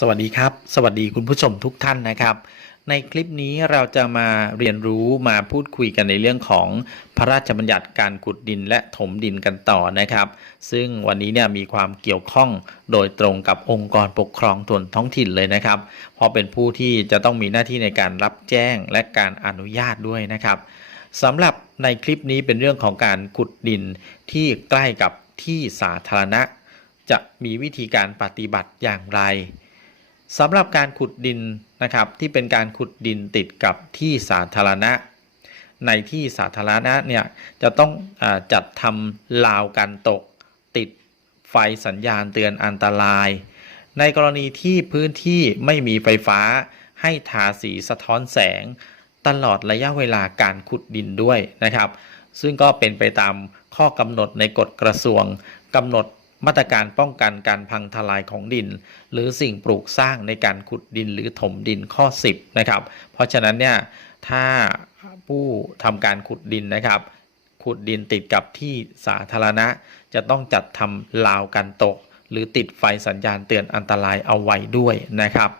สวัสดีครับ สวัสดีคุณผู้ชมทุกท่านนะครับ ในคลิปนี้เราจะมาเรียนรู้มาพูดคุยกันในเรื่องของพระราชบัญญัติการขุดดินและถมดินกันต่อนะครับ ซึ่งวันนี้เนี่ยมีความเกี่ยวข้องโดยตรงกับองค์กรปกครองส่วนท้องถิ่นเลยนะครับเพราะเป็นผู้ที่จะต้องมีหน้าที่ในการรับแจ้งและการอนุญาตด้วยนะครับสำหรับในคลิปนี้เป็นเรื่องของการขุดดินที่ใกล้กับที่สาธารณะ จะมีวิธีการปฏิบัติอย่างไร สำหรับการขุดดินนะครับที่เป็นการขุดดินติดกับที่สาธารณะ ในที่สาธารณะเนี่ยจะต้องอจัดทำราวกันตก ติดไฟสัญญาณเตือนอันตราย ในกรณีที่พื้นที่ไม่มีไฟฟ้าให้ทาสีสะท้อนแสง ตลอดระยะเวลาการขุดดินด้วยนะครับ ซึ่งก็เป็นไปตามข้อกำหนดในกฎกระทรวงกำหนด มาตรการป้องกันการพังทลายของดิน หรือสิ่งปลูกสร้างในการขุดดินหรือถมดินข้อ 10 นะครับ เพราะฉะนั้นเนี่ยถ้าผู้ทำการขุดดินนะครับขุดดินติดกับที่สาธารณะ จะต้องจัดทำราวกันตก หรือติดไฟสัญญาณเตือนอันตรายเอาไว้ด้วยนะครับ